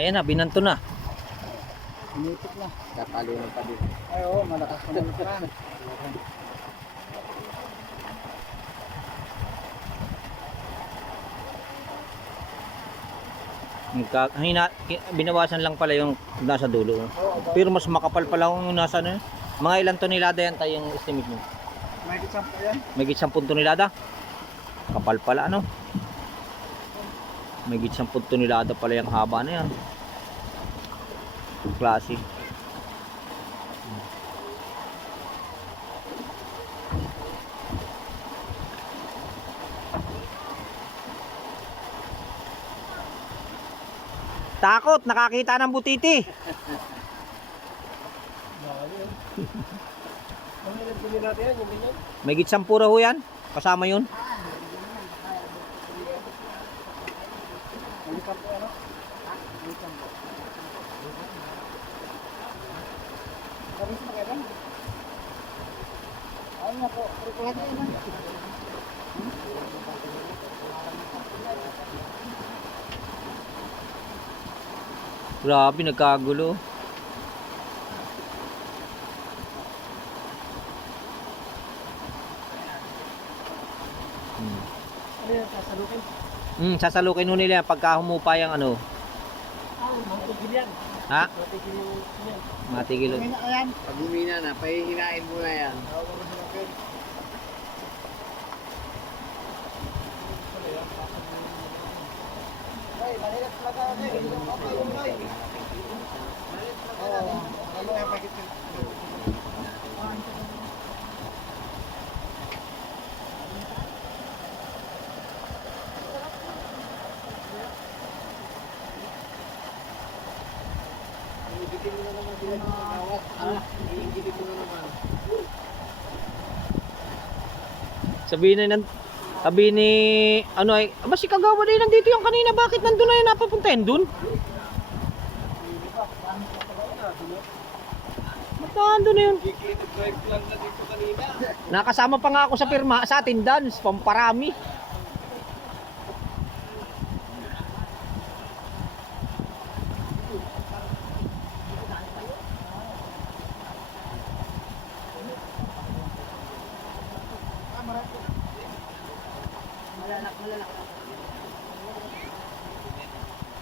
Ayan na, binanto na. Initik na. Kakalunan pa din. Ay, oo, malakas pa naman pa. Binawasan lang pala yung nasa dulo. Pero mas makapal pala yung nasa ano. Mga ilang tonelada yan tayo yung estimate mo? May kisampo yan. May 10 tonelada. Kapal pala ano. May 10 tonelada pala yung haba na yan. Klase. Takot, nakakita ng butiti. Ang ilan po natin yan, yung ganyan. May 10 raw yan. Kasama yun. Ang kisampo ano? Ang kisampo. Sabi sa mga yan? Ano nga po, kurikulat na yun. Grabe, nagkagulo. Ano yan, sasalukin? Sasalukin ho nila yan pagka humupa yung ano. Matigil yan. Ha? Matigil yan. Matigil. May na yan. Pag humina na, pahihinain mo na yan. Tawag ko sa mga ay, mahirap talaga kasi. Okay, okay. Oo, ano yung pagkit Iigitin mo na naman sila sa pagkawat. Iigitin mo na naman. Sabi ni ano ay, aba si Kagawa din nandito yung kanina, bakit nandun na yun napapuntahin dun? Ba't nandun na yun? Drive lang na dito kanina. Nakasama pa nga ako sa pirma sa attendance, pamparami.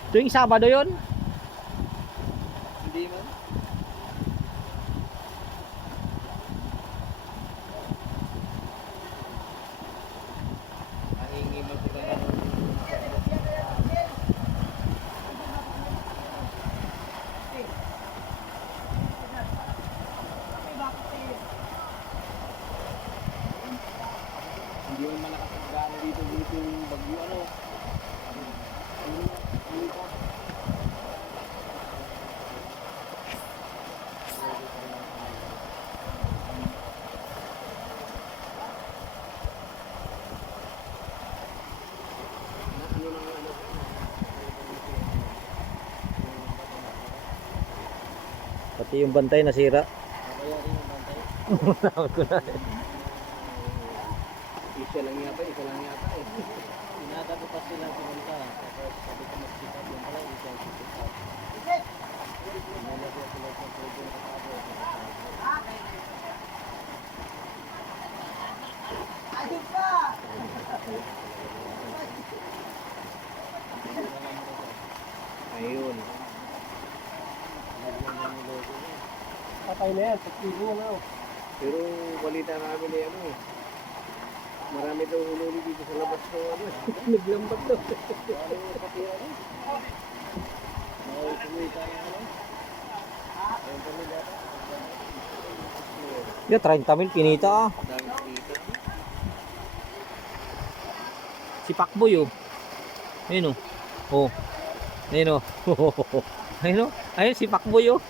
Tuwing Sabado yon. Hindi man. Nangingi mo sila ng... Hindi mo malakas ang gana dito yung bagyo ano. Pati yung bantay nasira. Kaya rin yung bantay. Takot ko na. Isa lang yata eh. Inata ko pa sila pumunta. Tapos sabi ko mag-sit-up yung pala. Isa yung sit-up. Nalagyan sila sa pwede na kasabo. ayun ka! Ayun. Patay na yan, pagpili na ako. Pero balita namin eh ano eh. Marami daw hululi dito sa labas ng ano eh. Naglambat daw. Ano yung pati ano? May kumita na ano? Ayun kami data. Yo, 30,000 kinita ah. Dami kumita. Si Pakboy oh. Ayun oh. Oh. Ayun oh. Ayun oh. Ayun si Pakboy oh.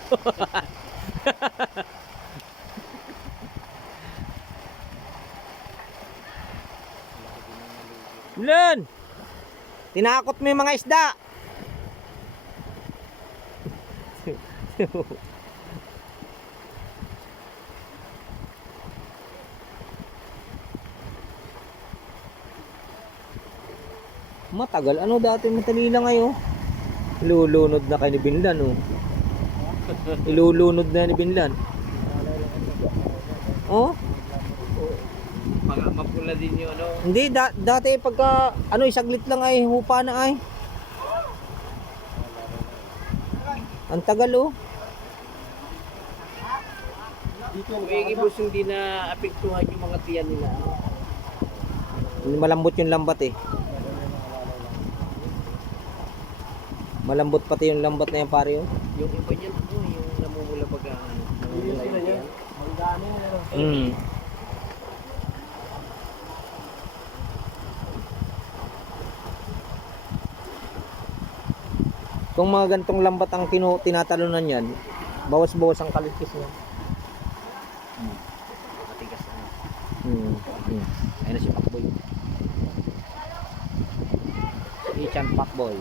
Ulan! Tinakot mo yung mga isda. Matagal. Ano dati madali lang ngayon? Ilulunod na kay ni Binlan, oh. Ilulunod na ni Binlan. Oh, Mapula din yung ano. hindi dati pagka ano, isaglit lang ay hupa na ay. Ang tagal, oh. May ibos hindi na apektuhan yung mga tiyan nila. Malambot yung lambat eh. Malambot pati yung lambat na yan, pare, oh. Yung iba niyan ano, yung namumula baga ano. Namumula yung tiyan. Magdami na lang. Mm. Kung mga gantong lambat ang tinatalunan yan, bawas-bawas ang kaliskis niya. Matigas na. Ayun na si Pakboy. Si Ichan Pakboy.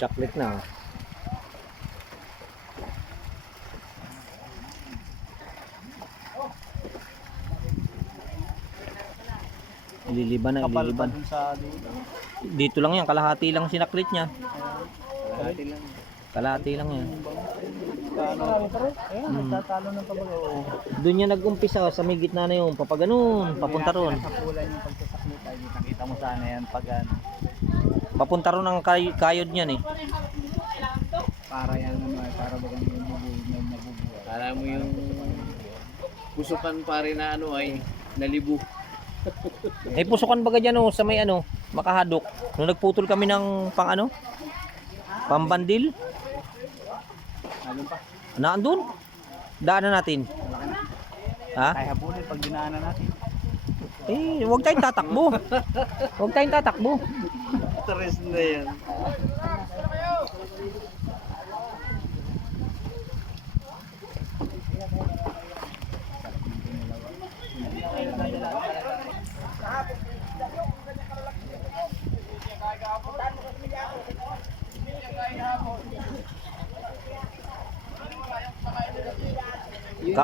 Chocolate na. Ililiban na, ililiban. Sa dito. Dito lang yan, kalahati lang sinaklit niya. Kalahati lang. Kalahati lang yan. Marami pa rin. Ayan, nagtatalo ng pabago. Doon niya nag-umpisa sa may gitna na yung papaganon, papunta ron. Kapulan yung pagsasaklit ay nakita mo sana yan pag ano. Papunta ron ang kayod niyan eh. Para yan naman, para bagang nabubuhay. Kala mo yung pusukan pare na ano ay nalibo. Ay pusukan baga dyan, oh, sa may ano, makahadok. Nung nagputol kami ng pang ano, pambandil. Nalun pa. Naandun. Daanan natin. Ha? Kaya habulin pag dinaanan natin. Eh, huwag tayong tatakbo. Huwag tayong tatakbo. Tres na yan.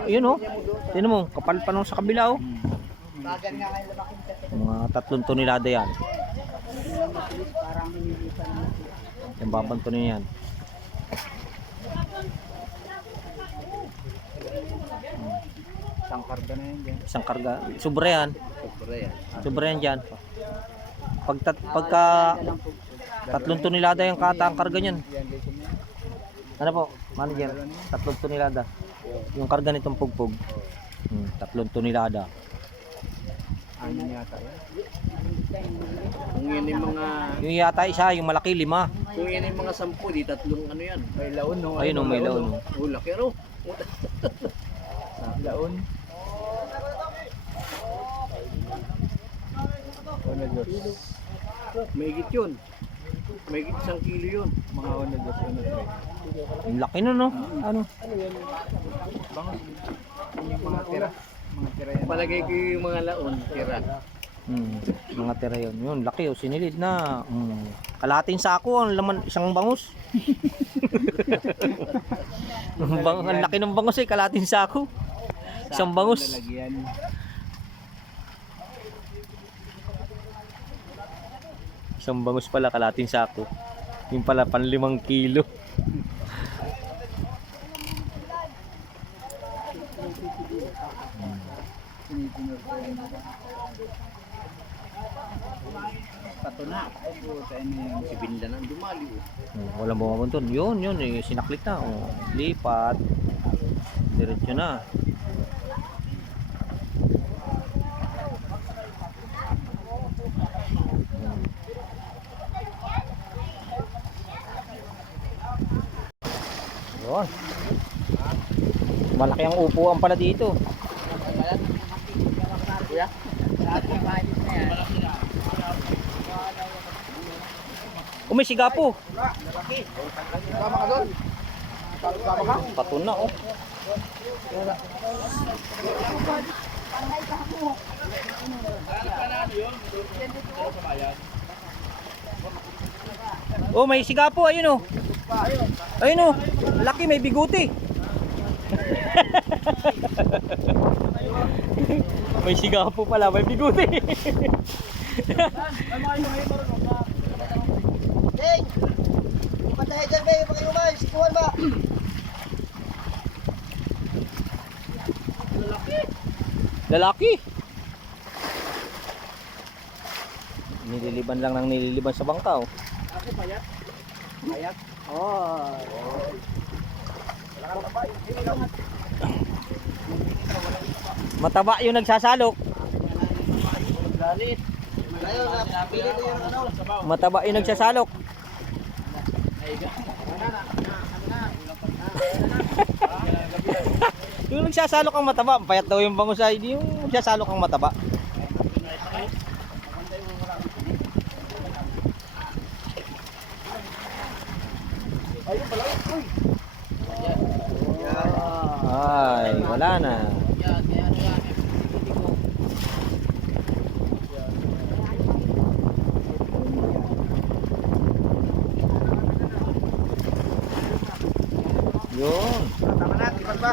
Yun, oh. Tingnan mo, kapal pa nung sa kabila, oh. Mga 3 tonelada yan. Yung babanto na yan. Isang karga na yan dyan. Isang karga. Sobra yan. Sobra yan. Sobra yan dyan. Pagka 3 tonelada yung kata ang karga niyan. Yan dito mo. Ano po, manager? 3 tonelada. Yung karga nitong pugpug. 3 tonelada. Ano yata yan? Kung yan yung mga Yung yata isa, yung malaki 5. kung yan yung mga 10, di 3 ano yan. May laon no? Ayun, oh, may laon. Oh. Oh, laki ano? Laon. Ano Diyos? May higit yun. May higit 1 kilo yun. Mga ano Diyos, ano Diyos. Yung laki nun, no? Ano? Bangos. Yung mga tira. Mga tira yan. Palagay ko yung mga laon, tira. Mga tira yun. Yun, laki, oh. Sinilid na. Kalating sako, ang laman, isang bangus. Ang laki ng bangus eh, kalating sako. Isang bangus. Lalagyan. Isang bangus pala, kalating sako. Yung pala, 5 kilo. Patuna. Ay po, sa ano yan. Si Binlan ang dumali. Walang bumabanton. Yun, eh, sinaklit na. Oh. Lipat. Diretso na. Yun. Malaki ang upuan pala dito. Kuya? May siga po. Sama ka doon. Sama ka. Pato na oh. Oh, may siga po. Ayun oh. Ayun oh. Laki, may biguti. May siga po pala, may biguti. Ding! Patay dyan ba yung mga yuman? Sikuhan ba? Lalaki. Nililiban lang ng nililiban sa bangka oh. Ako payat. Payat? Oh. Mataba yung nagsasalok. Galit. Ngayon, napili ko yung ano. Mataba yung nagsasalok. Yung nagsasalok ang mataba, payat daw yung bangus ay di yung nagsasalok ang mataba. Ayun pala. Uy. Ay, wala na. Yun. Tama na, tipan pa.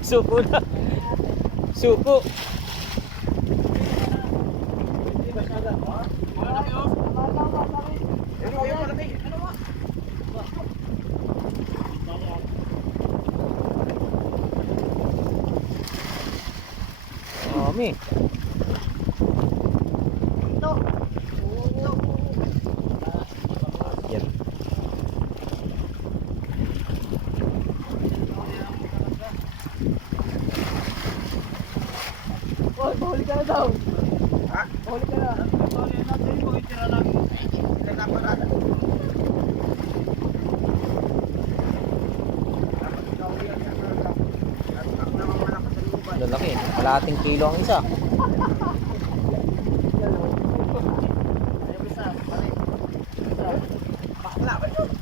Suko na. Suko. Dami. Yan. Oy, bahuli ka na daw. Ha? Bahuli ka na. Bahuli na natin. Bahuli ka na lang. Hindi na parada. Lalaki. Kalahating kilo ang isa. Ayun isa. Pare. Isa. Bakla ba yun?